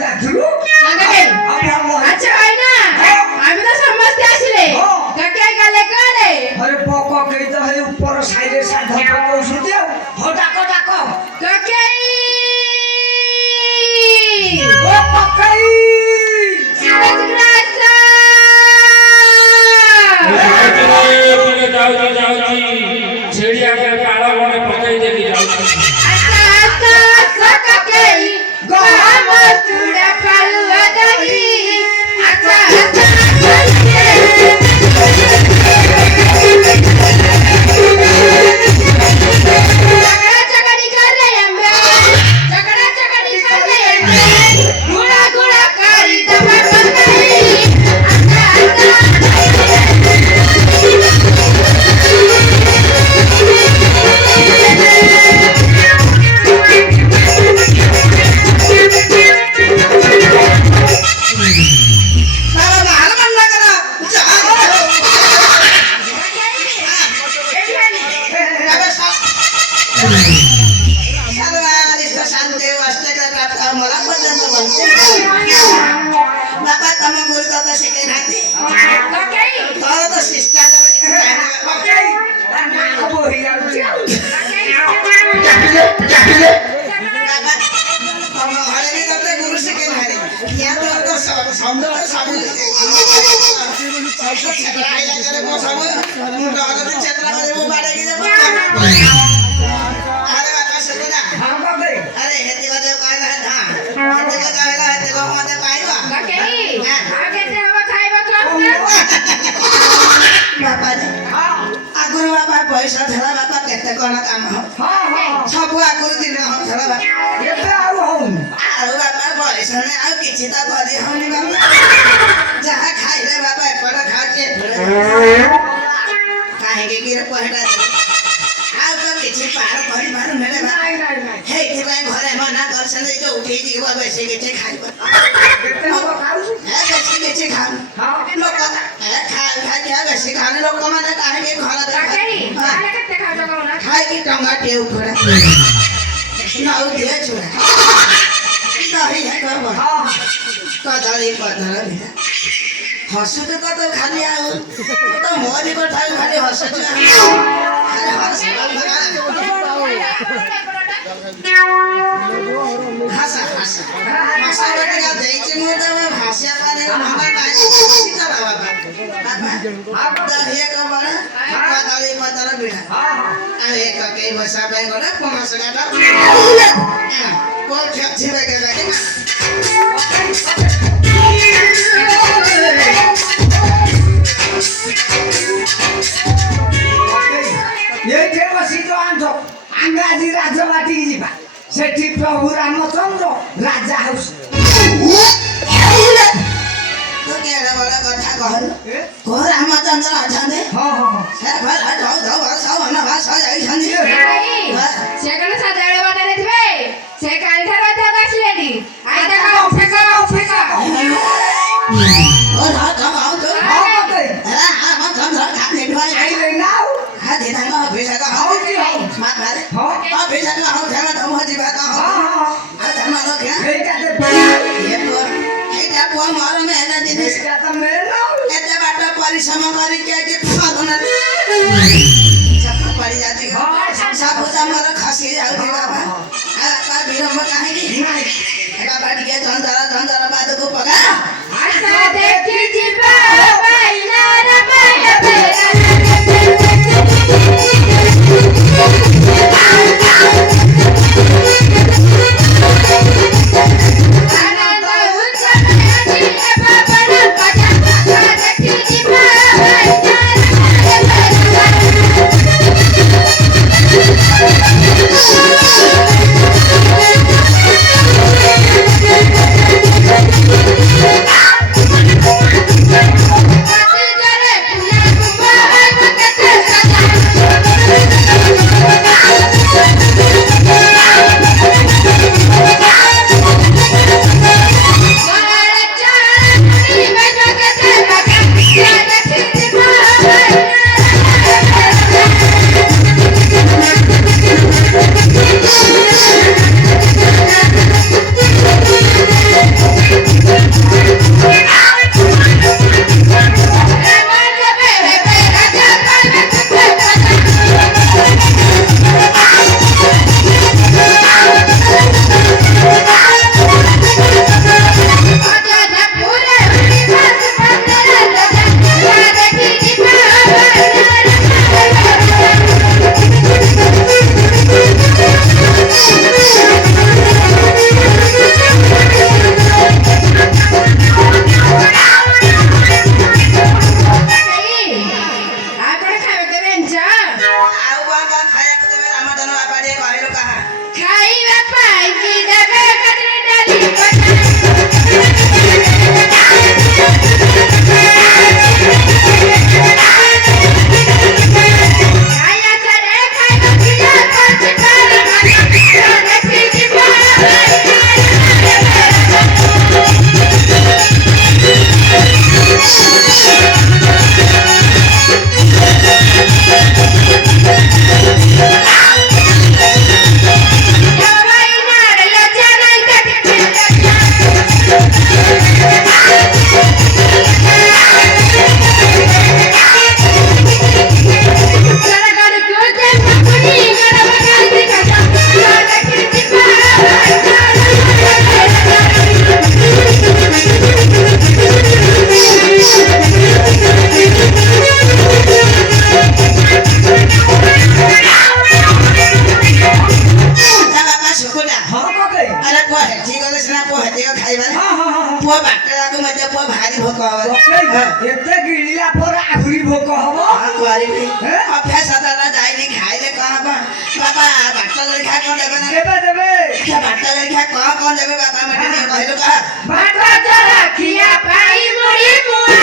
जातलू अच्छा भाई ना आम्ही तो समजते असले काय गाले काले अरे पको कई तो है ऊपर साइडे साधा पको सुते हो डाको डाको काय ओ पकई सिग्रासा जाओ छेड़िया के काला वाले पकई देगी जाओ अच्छा सककई गोम तुड़ा कालू अदही अच्छा पैसा धरा बापा केते कोन काम हो सब आगुर दिन हो धरा बापा एते आउ हो आउ बापा पैसा ने आ किछि त करी होनी बापा जहा खाइले बापा एपड़ खाचे काहे के गिर पहडा आ तो किछि पार करि मार नेले बा हे के भाई घरे मना करछन जे उठी जीवा बेसी किछि खाइबा एते हो खाउ हे बेसी किछि खान लोक हे खा क्या बेसी खाने लोक माने काहे के घर खाए की टंगा टेउ थोड़ा नाउ दिया छोड़ा नहीं है बाबा कदली पदर बिना हसु तो खाली आउ तो मोरी को ठाई खाली हसु अरे हस हसा हसा हसा बेटा देइचे मु त भाषा पाने मामा काई सीता बाबा आप त हे को बड़ा कदली पदर बिना अरे कके बसा बेंगोला पमस गाटा को छछि बेके बेके ये जे बसी तो आंधो अंगाजी राजवाटी जीवा सेठी प्रभु रामचंद्र राजा हाउस तो केरा बड़ा कथा कहल को रामचंद्र अछने हां हां से भल जाओ जाओ सब हम भाषा जाई छनी सेकल सदाळे वाटाले थिबे से काल थर वाटा बसलेली आई त फेका और हाथ आओ तो हां बते हां हम खाने ढाई आई ले नाउ हां दे ना भेसा का हाउ की हाउ मात मारे हां हां भेसा का हां धर्म धर्म जीवा का हां हां हां धर्म लो क्या बेटा दे ये तो हेटा को मार में हेटा दिन बेटा त मेरो एते बाटा परिश्रम करी के खाना चक्कर पड़ी जाती है सब होता मारा खसी जाती बाबा बाबा बिरम काहे की बाबा के चंदरा बाद को पका आशा देखी जीवा बाइना रमाया बेरा आनंद उत्सव देखी बाबा पका देखी जीवा बाइना କଣ ଖାଇବାକୁ ଦେବେ ରାମଚନ୍ଦ୍ର ବାପା ଟିକେ କହିଲୁ କାହା ଖାଇବା ପାଇଁ କି ଦେବେ କଦଳୀ ଡାଲି ଖାଇବା ଛାଡେ ଖାଇବା ପିଇବା କରୁଛି ପାର ଦେଖି ଯିବା ଏତେ ଗିଳିଲା ପରେ ଆହୁରି ଭୋକ ହବ ଅଭ୍ୟାସ ଯାଇନି ଖାଇଲେ କଣ ହବ ବାପା ବାଟ ଲେଖା କଣ ଦେବେ ନା ଦେବେ ଦେବେ ବାଟ ଲେଖା କଣ ଦେବେ ବାପା ମତେ ଟିକେ କହିଲୁ କା ଭାତ ଖିଆ ପାଇଁ ମୁড়ି ମୁଆ